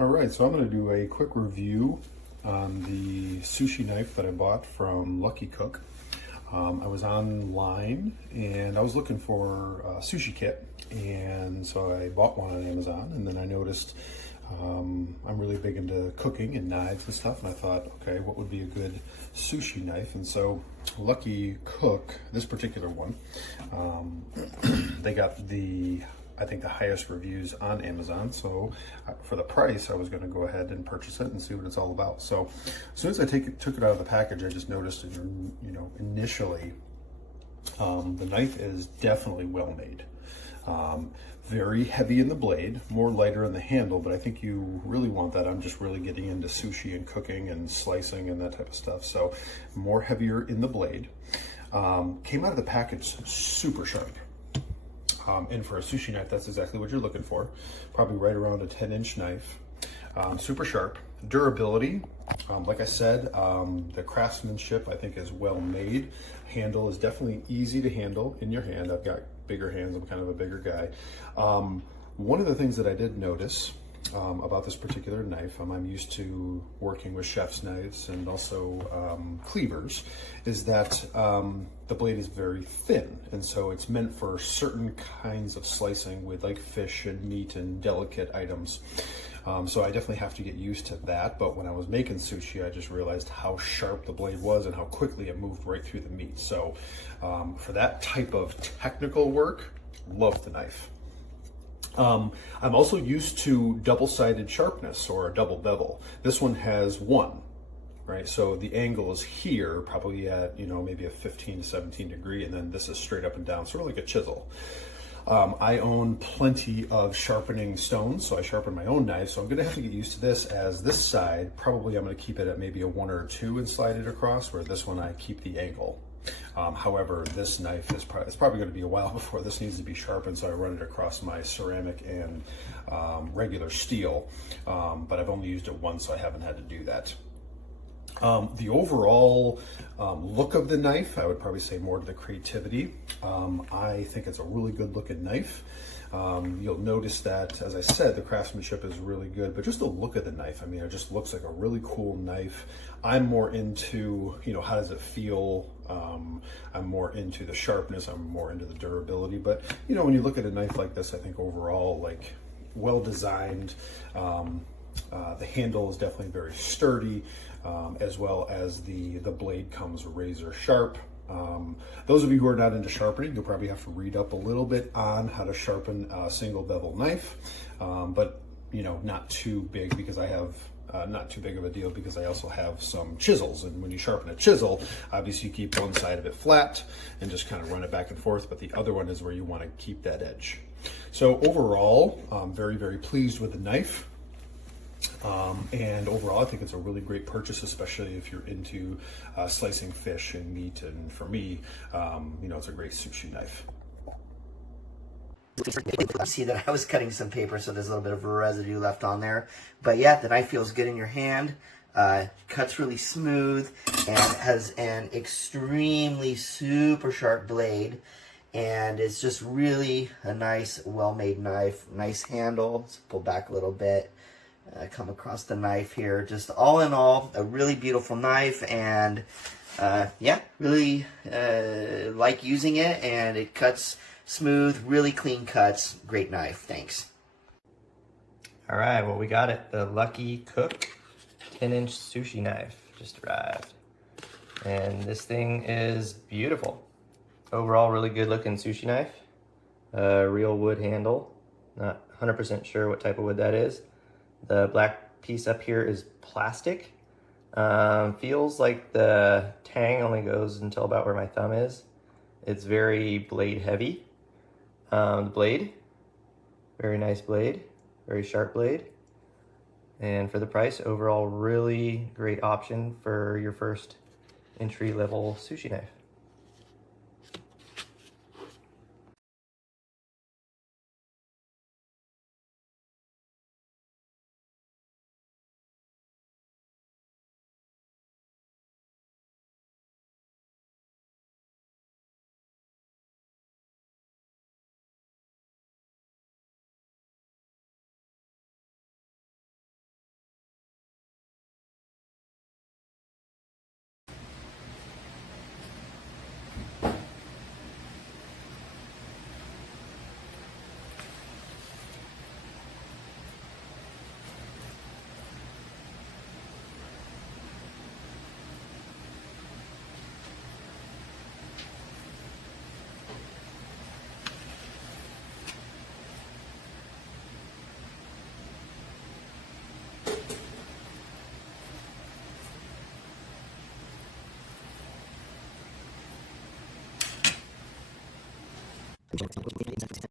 All right, so I'm going to do a quick review on the sushi knife that I bought from Lucky Cook. I was online and I was looking for a sushi kit, and so I bought one on Amazon. And then I noticed I'm really big into cooking and knives and stuff, and I thought, okay, what would be a good sushi knife? And so Lucky Cook, this particular one, they got I think the highest reviews on Amazon. So for the price, I was going to go ahead and purchase it and see what it's all about. So as soon as I took it out of the package, I just noticed, initially, the knife is definitely well made. Very heavy in the blade, more lighter in the handle, but I think you really want that. I'm just really getting into sushi and cooking and slicing and that type of stuff. So more heavier in the blade. Came out of the package super sharp. And for a sushi knife, that's exactly what you're looking for. Probably right around a 10-inch knife. Super sharp. Durability, like I said, the craftsmanship I think is well made. Handle is definitely easy to handle in your hand. I've got bigger hands, I'm kind of a bigger guy. One of the things that I did notice about this particular knife, I'm used to working with chef's knives and also cleavers, is that the blade is very thin, and so it's meant for certain kinds of slicing with like fish and meat and delicate items. So I definitely have to get used to that, but when I was making sushi, I just realized how sharp the blade was and how quickly it moved right through the meat. So for that type of technical work, love the knife. I'm also used to double-sided sharpness or a double bevel. This one has one, right? So the angle is here, probably at, maybe a 15 to 17 degree, and then this is straight up and down, sort of like a chisel. I own plenty of sharpening stones, so I sharpen my own knife, so I'm gonna have to get used to this, as this side, probably I'm gonna keep it at maybe a 1 or 2 and slide it across, where this one I keep the angle. However, this knife is it's probably going to be a while before this needs to be sharpened, so I run it across my ceramic and regular steel, but I've only used it once, so I haven't had to do that. The overall look of the knife, I would probably say more to the creativity. I think it's a really good looking knife. You'll notice that, as I said, the craftsmanship is really good, but just the look of the knife, it just looks like a really cool knife. I'm more into, how does it feel? I'm more into the sharpness, I'm more into the durability, but when you look at a knife like this, I think overall, like, well designed. The handle is definitely very sturdy, as well as the blade comes razor sharp. Those of you who are not into sharpening, you'll probably have to read up a little bit on how to sharpen a single bevel knife, but not too big, because I have not too big of a deal, because I also have some chisels, and when you sharpen a chisel, obviously you keep one side of it flat and just kind of run it back and forth, but the other one is where you want to keep that edge. So overall, I'm very, very pleased with the knife. And overall, I think it's a really great purchase, especially if you're into slicing fish and meat. And for me, it's a great sushi knife. See that I was cutting some paper, so there's a little bit of residue left on there. But yeah, the knife feels good in your hand. Cuts really smooth and has an extremely super sharp blade. And it's just really a nice, well-made knife. Nice handle. Let's pull back a little bit. Come across the knife here. Just all in all, a really beautiful knife, and yeah, really like using it, and it cuts smooth, really clean cuts. Great knife. Thanks. All right, well, we got it. The Lucky Cook 10-inch sushi knife just arrived. And this thing is beautiful. Overall, really good looking sushi knife. Real wood handle. Not 100% sure what type of wood that is. The black piece up here is plastic. Feels like the tang only goes until about where my thumb is. It's very blade heavy. The blade, very nice blade, very sharp blade. And for the price, overall really great option for your first entry-level sushi knife. which